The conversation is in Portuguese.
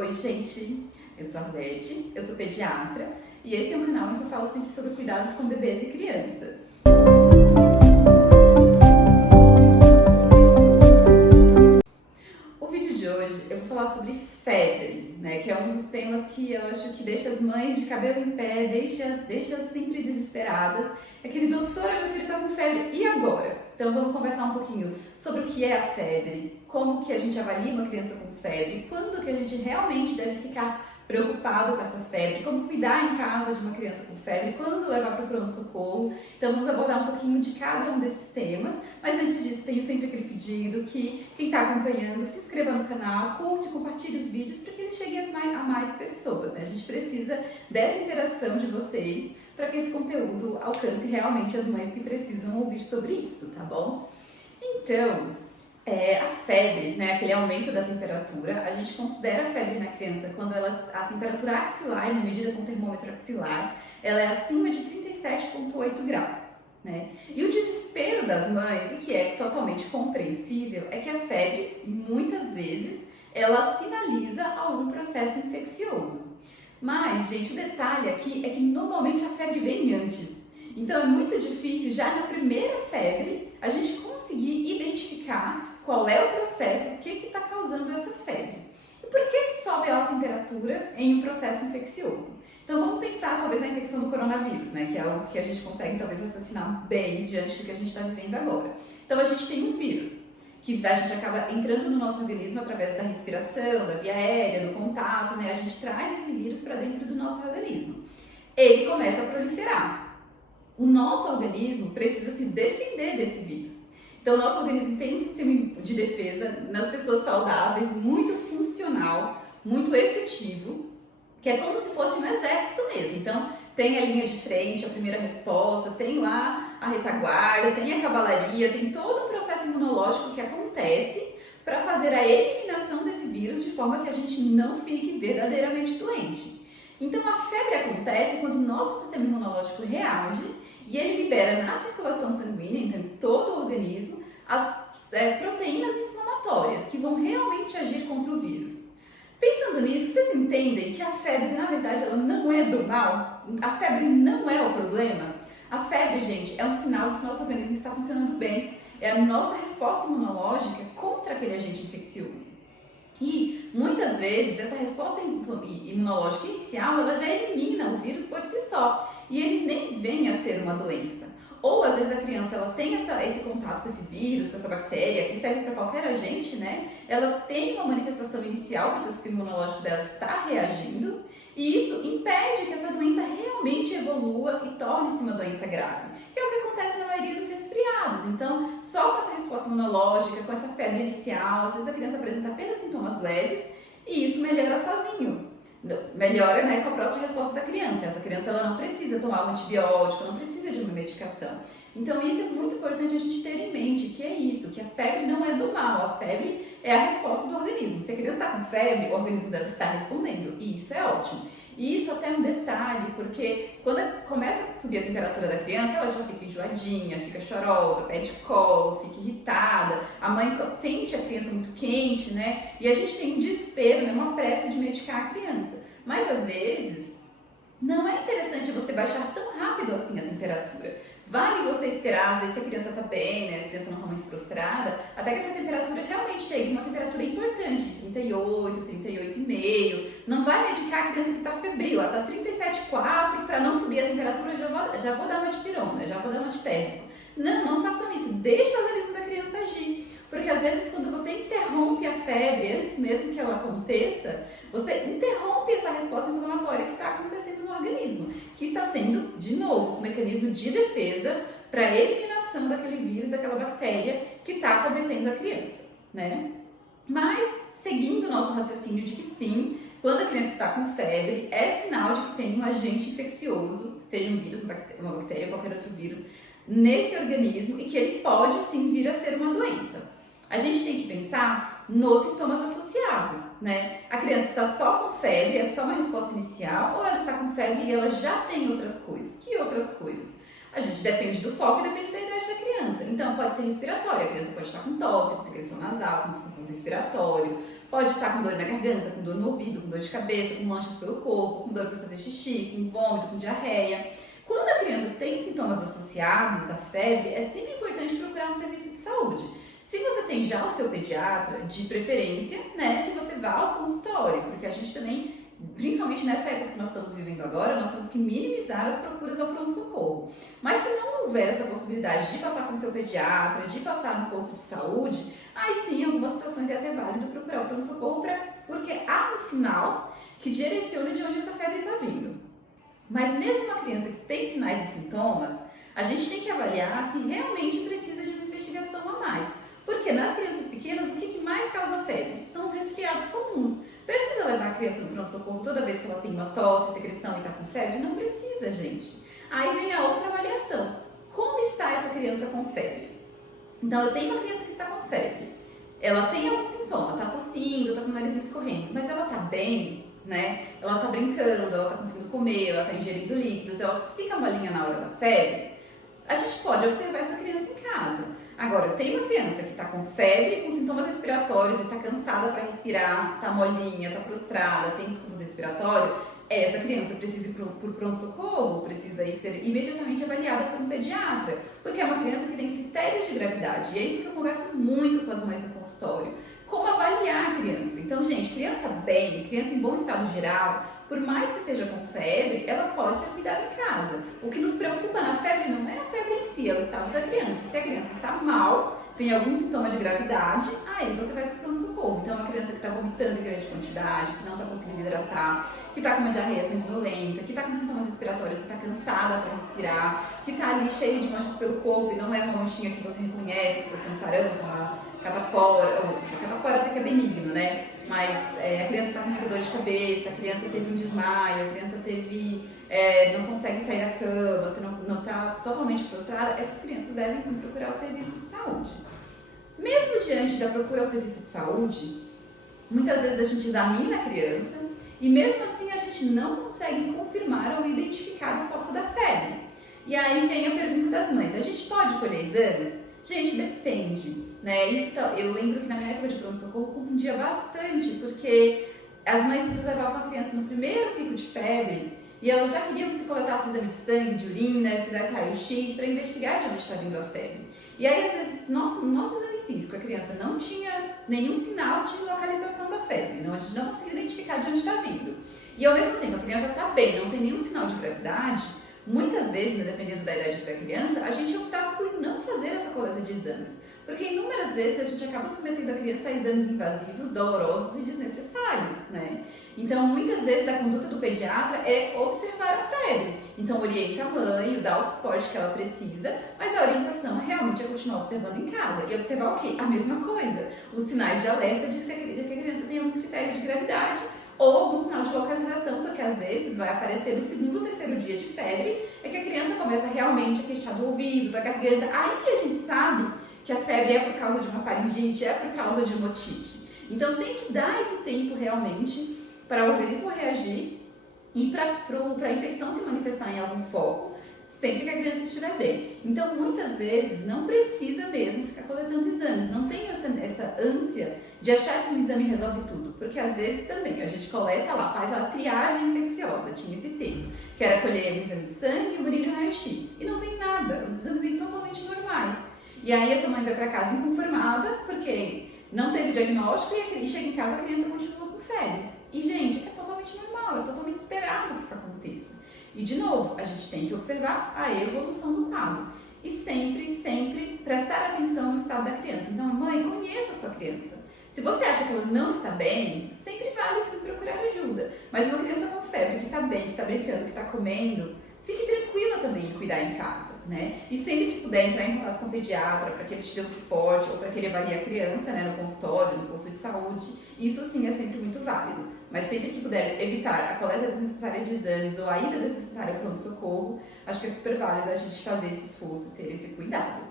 Oi, gente! Eu sou a Beth, eu sou pediatra e esse é um canal em que eu falo sempre sobre cuidados com bebês e crianças. O vídeo de hoje eu vou falar sobre febre, né? Que é um dos temas que eu acho que deixa as mães de cabelo em pé, deixa sempre desesperadas. Aquele doutora, meu filho tá com febre, e agora? Então vamos conversar um pouquinho sobre o que é a febre, como que a gente avalia uma criança com febre, quando que a gente realmente deve ficar preocupado com essa febre, como cuidar em casa de uma criança com febre, quando levar para o pronto-socorro. Então vamos abordar um pouquinho de cada um desses temas, mas antes disso tenho sempre aquele pedido que quem está acompanhando se inscreva no canal, curte, compartilhe os vídeos para que eles cheguem a mais pessoas, né? A gente precisa dessa interação de vocês para que esse conteúdo alcance realmente as mães que precisam ouvir sobre isso, tá bom? Então, a febre, né, aquele aumento da temperatura, a gente considera a febre na criança quando a temperatura axilar, na medida com o termômetro axilar, ela é acima de 37,8 graus. Né? E o desespero das mães, e que é totalmente compreensível, é que a febre, muitas vezes, ela sinaliza algum processo infeccioso. Mas, gente, o detalhe aqui é que normalmente a febre vem antes. Então é muito difícil, já na primeira febre, a gente conseguir identificar qual é o processo, o que está causando essa febre. E por que sobe a temperatura em um processo infeccioso? Então vamos pensar talvez na infecção do coronavírus, né, que é algo que a gente consegue talvez raciocinar bem diante do que a gente está vivendo agora. Então a gente tem um vírus, que a gente acaba entrando no nosso organismo através da respiração, da via aérea, do contato, né, a gente traz esse vírus para dentro do nosso organismo. Ele começa a proliferar. O nosso organismo precisa se defender desse vírus. Então, o nosso organismo tem um sistema de defesa nas pessoas saudáveis, muito funcional, muito efetivo, que é como se fosse um exército mesmo. Então, tem a linha de frente, a primeira resposta, tem lá a retaguarda, tem a cavalaria, tem todo um processo imunológico que acontece para fazer a eliminação desse vírus de forma que a gente não fique verdadeiramente doente. Então, a febre acontece quando o nosso sistema imunológico reage e ele libera na circulação sanguínea, então em todo o organismo, as proteínas inflamatórias que vão realmente agir contra o vírus. Pensando nisso, vocês entendem que a febre, na verdade, ela não é do mal? A febre não é o problema? A febre, gente, é um sinal que o nosso organismo está funcionando bem. É a nossa resposta imunológica contra aquele agente infeccioso. E, muitas vezes, essa resposta imunológica inicial, ela já elimina o vírus por si só. E ele nem vem a ser uma doença. Ou, às vezes, a criança ela tem esse contato com esse vírus, com essa bactéria, que serve para qualquer agente, né? Ela tem uma manifestação inicial, porque o sistema imunológico dela está reagindo, e isso impede que essa doença realmente evolua e torne-se uma doença grave, que é o que acontece na maioria dos resfriados. Então, só com essa resposta imunológica, com essa febre inicial, às vezes a criança apresenta apenas sintomas leves, e isso melhora sozinho. Melhora, né, com a própria resposta da criança. Essa criança ela não precisa tomar um antibiótico, não precisa de uma medicação. Então isso é muito importante a gente ter em mente, que é isso, que a febre não é do mal, a febre é a resposta do organismo. Se a criança está com febre, o organismo dela está respondendo, e isso é ótimo. E isso até é um detalhe, porque quando começa a subir a temperatura da criança, ela já fica enjoadinha, fica chorosa, pede colo, fica irritada, a mãe sente a criança muito quente, né? E a gente tem um desespero, né? Uma pressa de medicar a criança. Mas às vezes, não é interessante você baixar tão rápido assim a temperatura. Vale você esperar, às vezes se a criança está bem, né, a criança não está muito prostrada, até que essa temperatura realmente chegue a uma temperatura importante, de 38, 38,5. Não vai medicar a criança que está febril, ela está 37,4, para não subir a temperatura, já vou dar uma dipirona, já vou dar uma antitérmico. Não façam isso, deixe o organismo da criança agir. Porque às vezes quando você interrompe a febre, antes mesmo que ela aconteça, você interrompe essa resposta inflamatória que está acontecendo no organismo, que está sendo, de novo, um mecanismo de defesa para a eliminação daquele vírus, daquela bactéria que está acometendo a criança, né? Mas, seguindo o nosso raciocínio de que sim, quando a criança está com febre, é sinal de que tem um agente infeccioso, seja um vírus, uma bactéria, qualquer outro vírus, nesse organismo e que ele pode sim vir a ser uma doença. A gente tem que pensar nos sintomas associados, né? A criança está só com febre, é só uma resposta inicial, ou ela está com febre e ela já tem outras coisas? Que outras coisas? A gente depende do foco e depende da idade da criança. Então, pode ser respiratório. A criança pode estar com tosse, com secreção nasal, com desconforto respiratório. Pode estar com dor na garganta, com dor no ouvido, com dor de cabeça, com manchas pelo corpo, com dor para fazer xixi, com vômito, com diarreia. Quando a criança tem sintomas associados à febre, é sempre importante procurar um serviço de saúde. Se você tem já o seu pediatra, de preferência, né, que você vá ao consultório, porque a gente também, principalmente nessa época que nós estamos vivendo agora, nós temos que minimizar as procuras ao pronto-socorro. Mas se não houver essa possibilidade de passar com o seu pediatra, de passar no posto de saúde, aí sim, em algumas situações é até válido procurar o pronto-socorro, porque há um sinal que direciona de onde essa febre está vindo. Mas mesmo uma criança que tem sinais e sintomas, a gente tem que avaliar se realmente precisa de uma investigação a mais. Porque nas crianças pequenas, o que mais causa febre? São os resfriados comuns. Precisa levar a criança no pronto-socorro toda vez que ela tem uma tosse, secreção e está com febre? Não precisa, gente. Aí vem a outra avaliação. Como está essa criança com febre? Então, eu tenho uma criança que está com febre. Ela tem algum sintoma, está tossindo, está com o nariz escorrendo, mas ela está bem, né? Ela está brincando, ela está conseguindo comer, ela está ingerindo líquidos, ela fica molinha na hora da febre. A gente pode observar essa criança em casa. Agora, eu tenho uma criança que está com febre, com sintomas respiratórios e está cansada para respirar, está molinha, está prostrada, tem desconforto respiratório, essa criança precisa ir por pronto-socorro, precisa ir ser imediatamente avaliada por um pediatra, porque é uma criança que tem critérios de gravidade. E é isso que eu converso muito com as mães no consultório. Como avaliar a criança? Então, gente, criança bem, criança em bom estado geral, por mais que esteja com febre, ela pode ser cuidada em casa. O que nos preocupa na febre não é a febre em si, é o estado da criança. Se a criança está mal, tem algum sintoma de gravidade, aí você vai para o pronto-socorro. Então, uma criança que está vomitando em grande quantidade, que não está conseguindo hidratar, que está com uma diarreia sanguinolenta, que está com sintomas respiratórios, que está cansada para respirar, que está ali cheia de manchas pelo corpo e não é uma manchinha que você reconhece, que pode ser um sarampo, uma catapora, a catapora até que é benigno, né? Mas a criança está com muita dor de cabeça, a criança teve um desmaio, a criança não consegue sair da cama, você não está totalmente prostrada, essas crianças devem sim procurar o serviço de saúde. Mesmo diante da procura ao serviço de saúde, muitas vezes a gente examina a criança e mesmo assim a gente não consegue confirmar ou identificar o foco da febre. E aí vem a pergunta das mães, a gente pode colher exames? Gente, depende, né? Eu lembro que na minha época de pronto-socorro confundia bastante, porque as mães às vezes levavam a criança no primeiro pico de febre e elas já queriam que se coletasse exame de sangue, de urina, fizesse raio-x para investigar de onde está vindo a febre. E aí, às vezes, nosso exame físico, a criança não tinha nenhum sinal de localização da febre, a gente não conseguia identificar de onde está vindo. E ao mesmo tempo, a criança está bem, não tem nenhum sinal de gravidade. Muitas vezes, né, dependendo da idade da criança, a gente optava por não fazer essa coleta de exames. Porque inúmeras vezes a gente acaba submetendo a criança a exames invasivos, dolorosos e desnecessários, né? Então, muitas vezes a conduta do pediatra é observar a febre. Então, orienta a mãe, dá o suporte que ela precisa, mas a orientação realmente é continuar observando em casa. E observar o quê? A mesma coisa. Os sinais de alerta de que a criança tem algum critério de gravidade ou algum sinal de localização, porque às vezes vai aparecer no segundo ou terceiro dia de febre, é que a criança começa realmente a queixar do ouvido, da garganta. Aí que a gente sabe que a febre é por causa de uma faringite, é por causa de uma otite. Então tem que dar esse tempo realmente para o organismo reagir e para a infecção se manifestar em algum foco, sempre que a criança estiver bem. Então muitas vezes não precisa mesmo ficar coletando exames, não tem essa ânsia de achar que o exame resolve tudo, porque às vezes também a gente coleta lá, faz a triagem infecciosa, tinha esse termo, que era colher um exame de sangue, urina e raio-x, e não tem nada, os exames são totalmente normais. E aí essa mãe vai para casa inconformada, porque não teve diagnóstico e chega em casa a criança continua com febre. E gente, é totalmente normal, é totalmente esperado que isso aconteça. E de novo, a gente tem que observar a evolução do quadro. E sempre prestar atenção no estado da criança. Então, mãe, conheça a sua criança. Se você acha que ela não está bem, sempre vale sim procurar ajuda. Mas uma criança com febre, que está bem, que está brincando, que está comendo, fique tranquila também em cuidar em casa, né? E sempre que puder entrar em contato com o pediatra para que ele te dê um suporte ou para que ele avalie a criança, né, no consultório, no posto de saúde, isso sim é sempre muito válido. Mas sempre que puder evitar a coleta desnecessária de exames ou a ida desnecessária ao pronto-socorro, acho que é super válido a gente fazer esse esforço e ter esse cuidado.